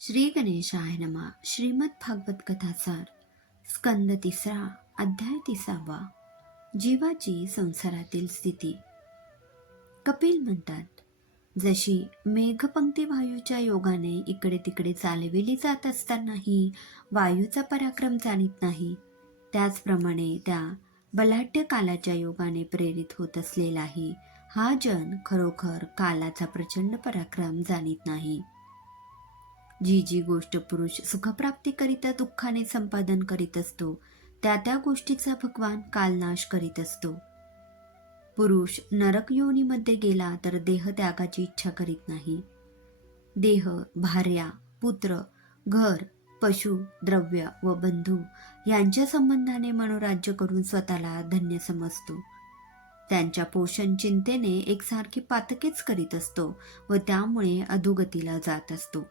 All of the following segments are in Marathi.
श्री गणेशाय नमा. श्रीमद भागवत कथासार स्कंद तिसरा अध्याय तिसावा. जीवाची संसारातील स्थिती. कपिल म्हणतात जशी मेघपंक्ती वायूच्या योगाने इकडे तिकडे चालविली जात असतानाही वायूचा पराक्रम जाणीत नाही त्याचप्रमाणे त्या बलाढ्य कालाच्या योगाने प्रेरित होत असलेलाही हा जन खरोखर कालाचा प्रचंड पराक्रम जाणीत नाही. जी जी गोष्ट पुरुष सुखप्राप्तीकरिता दुःखाने संपादन करीत असतो त्या त्या गोष्टीचा भगवान कालनाश करीत असतो. पुरुष नरक योनीमध्ये गेला तर देह त्यागाची इच्छा करीत नाही. देह भार्या पुत्र घर पशु द्रव्य व बंधू यांच्या संबंधाने मनोराज्य करून स्वतःला धन्य समजतो. त्यांच्या पोषण चिंतेने एकसारखी पातकेच करीत असतो व त्यामुळे अधोगतीला जात असतो.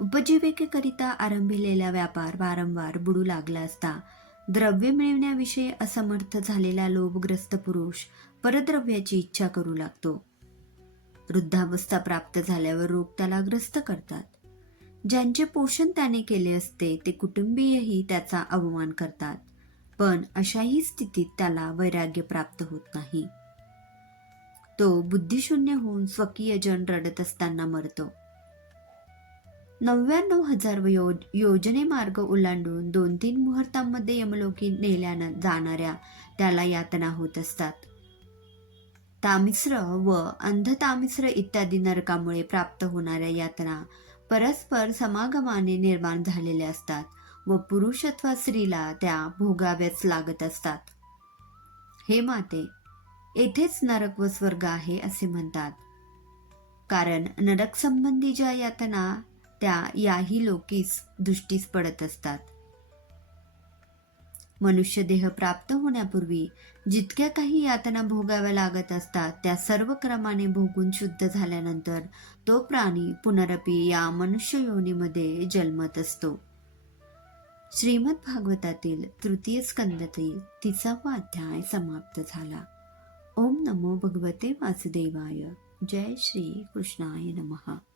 उपजीविकेकरिता आरंभिलेला व्यापार वारंवार बुडू लागला असता द्रव्य मिळवण्याविषयी असमर्थ झालेला लोभग्रस्त पुरुष परद्रव्याची इच्छा करू लागतो. वृद्धावस्था प्राप्त झाल्यावर रोग त्याला ग्रस्त करतात. ज्यांचे पोषण त्याने केले असते ते कुटुंबीयही त्याचा अवमान करतात पण अशाही स्थितीत त्याला वैराग्य प्राप्त होत नाही. तो बुद्धिशून्य होऊन स्वकीय जन रडत असताना मरतो. नव्याण्णव हजार यो योजने मार्ग ओलांडून दोन तीन मुहूर्तांमध्ये यमलोकी नेल्या जाणाऱ्या त्याला यातना होत असतात. तामिश्र व अंधतामिस्र इत्यादी नरकामुळे प्राप्त होणाऱ्या यातना परस्पर समागमाने निर्माण झालेल्या असतात व पुरुष अथवा स्त्रीला त्या भोगाव्याच लागत असतात. हे माते येथेच नरक व स्वर्ग आहे असे म्हणतात. कारण नरक संबंधी ज्या यातना त्या याही लोकीस दृष्टीस पडत असतात. मनुष्य देह प्राप्त होण्यापूर्वी जितक्या काही यातना भोगाव्या लागत असतात त्या सर्व क्रमाने भोगून शुद्ध झाल्यानंतर तो प्राणी पुनरपी या मनुष्य योनीमध्ये जन्मत असतो. श्रीमद भागवतातील तृतीय स्कंदतील तिसावा अध्याय समाप्त झाला. ओम नमो भगवते वासुदेवाय. जय श्री कृष्णाय नमः.